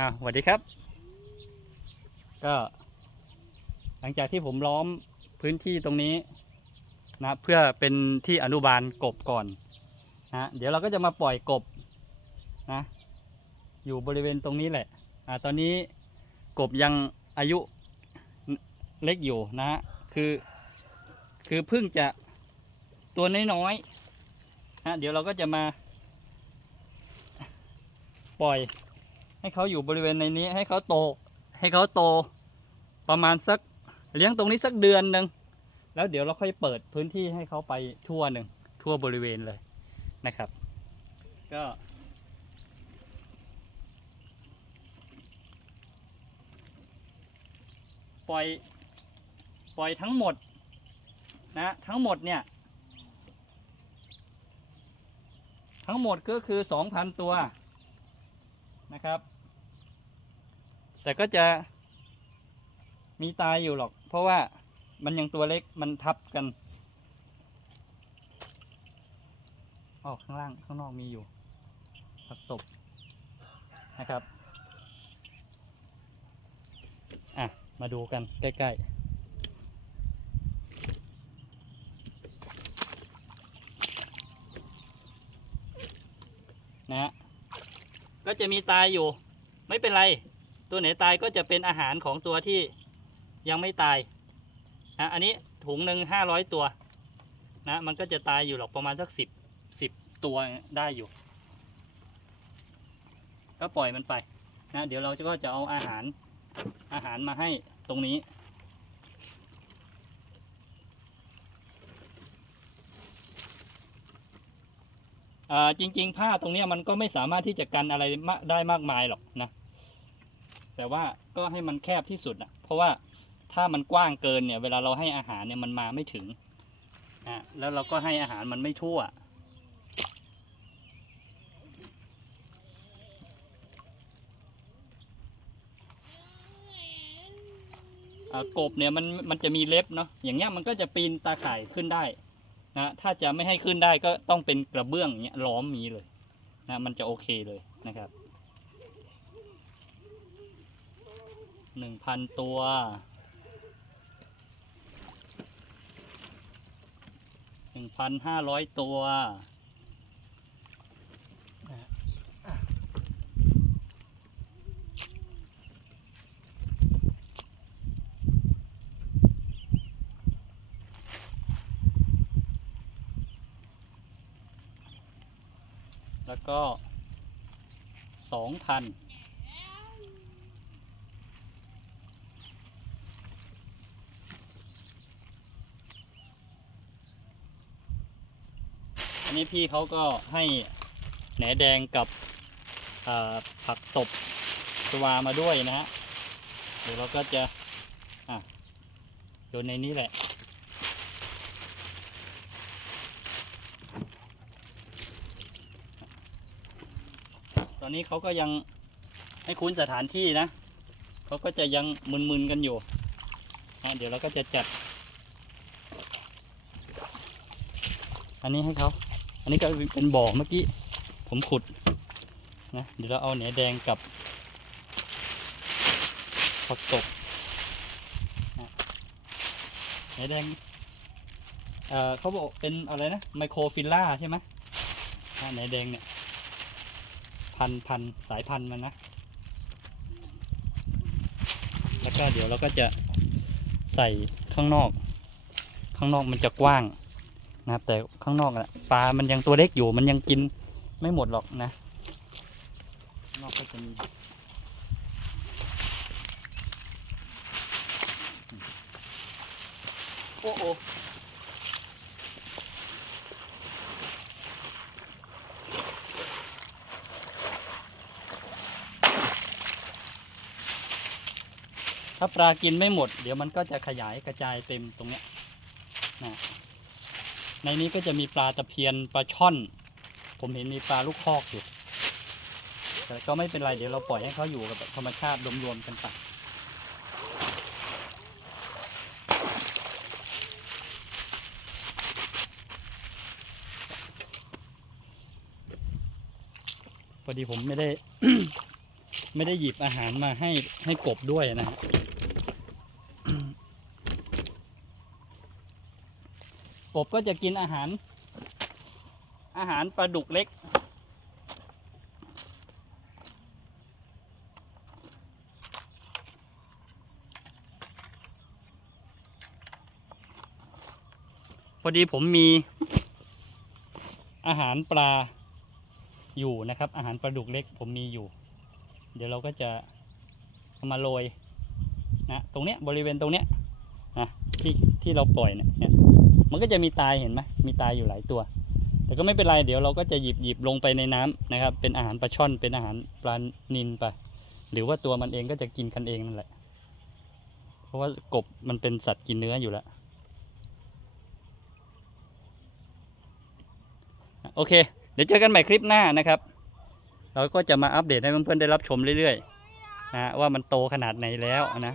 อาสวัสดีครับ ก็ หลังจากที่ผมล้อมพื้นที่ตรงนี้นะเพื่อเป็นที่อนุบาลกบก่อนนะเดี๋ยวเราก็จะมาปล่อยกบนะอยู่บริเวณตรงนี้แหละอ่าตอนนี้กบยังอายุเล็กอยู่นะฮะคือคือเพิ่งจะตัวน้อยๆนะเดี๋ยวเราก็จะมาปล่อย ให้เขาอยู่บริเวณในนี้ ให้เขาโต ให้เขาโต ประมาณสักเลี้ยงตรงนี้สักเดือนหนึ่งแล้วเดี๋ยวเราค่อยเปิดพื้นที่ให้เขาไปทั่วหนึ่งทั่วบริเวณเลยนะครับ ก็ปล่อยปล่อยทั้งหมดนะทั้งหมดเนี่ย ทั้งหมดก็คือ 2,000 ตัว นะครับ แต่ก็จะมีตายอยู่หรอก เพราะว่ามันยังตัวเล็กมันทับกันอ๋อข้างล่างข้างนอกมีอยู่ผักตบนะครับอะมาดูกันใกล้ๆนะฮะ ก็จะมีตายอยู่ ไม่เป็นไร ตัวไหนตายก็จะเป็นอาหารของตัวที่ยังไม่ตายนะอันนี้ถุงหนึ่งห้าร้อยตัวนะมันก็จะตายอยู่หรอกประมาณสักสิบสิบตัวได้อยู่ ก็ปล่อยมันไปนะเดี๋ยวเราก็จะเอาอาหารอาหารมาให้ตรงนี้ จริง ๆ ผ้าตรงนี้มันก็ไม่สามารถที่จะกันอะไรได้มากมายหรอกนะ แต่ว่าก็ให้มันแคบที่สุดนะเพราะว่าถ้ามันกว้างเกินเนี่ย เวลาเราให้อาหารเนี่ยมันมาไม่ถึงอะแล้วเราก็ให้อาหารมันไม่ทั่วกบเนี่ยมันมันจะมีเล็บเนาะอย่างเงี้ยมันก็จะปีนตาข่ายขึ้นได้ นะถ้าจะไม่ให้ขึ้นได้ก็ต้องเป็นกระเบื้องอย่างเนี้ยล้อมมีเลยนะมันจะโอเคเลยนะครับหนึ่งพันตัวหนึ่งพันห้าร้อยตัว แล้วก็สองพันอันนี้พี่เขาก็ให้แหนแดงกับผักตบชวามาด้วยนะฮะ เดี๋ยวเราก็จะ อะโยนในนี้แหละ ตอนนี้เขาก็ยังให้คุ้นสถานที่นะเขาก็จะยังมึนๆกันอยู่อะเดี๋ยวเราก็จะจัด อันนี้ให้เขาอันนี้ก็เป็นบ่อเมื่อกี้ ผมขุดนะเดี๋ยวเราเอาแหนแดงกับผักตบนะแหนแดงเเขาบอกเป็นอะไรนะไมโครฟิลล่าใช่ไหมอ่าแหนแดงเนี่ย พันพันสายพันธุ์มันนะ แล้วก็เดี๋ยวเราก็จะใส่ข้างนอก ข้างนอกมันจะกว้างนะครับ แต่ข้างนอกอะปลา มันยังตัวเล็กอยู่ มันยังกินไม่หมดหรอกนะ นอกก็จะมีโอ้โอ ถ้าปลากินไม่หมด เดี๋ยวมันก็จะขยายกระจายเต็มตรงเนี้ยนะในนี้ก็จะมีปลาตะเพียนปลาช่อน ผมเห็นมีปลาลูกคอกอยู่แต่ก็ไม่เป็นไรเดี๋ยวเราปล่อยให้เขาอยู่กับธรรมชาติรวมๆกันไปพอดีผมไม่ได้ ไม่ได้หยิบอาหารมาให้ให้กบด้วยนะฮะ กบก็จะกินอาหาร อาหารปลาดุกเล็ก พอดีผมมี อาหารปลาอยู่นะครับ อาหารปลาดุกเล็กผมมีอยู่ เดี๋ยวเราก็จะเอามาโรยนะตรงเนี้ยบริเวณตรงเนี้ยนะที่ที่เราปล่อยเนี่ยเนี่ย มันก็จะมีตายเห็นไหมมีตายอยู่หลายตัว แต่ก็ไม่เป็นไรเดี๋ยวเราก็จะหยิบหยิบลงไปในน้ำนะครับ เป็นอาหารปลาช่อนเป็นอาหารปลานินปลาหรือว่าตัวมันเองก็จะกินกันเองนั่นแหละ เพราะว่ากบมันเป็นสัตว์กินเนื้ออยู่แล้วโอเค เดี๋ยวเจอกันใหม่คลิปหน้านะครับ เราก็จะมาอัปเดตให้เพื่อนๆได้รับชมเรื่อยๆนะว่ามันโตขนาดไหนแล้วนะ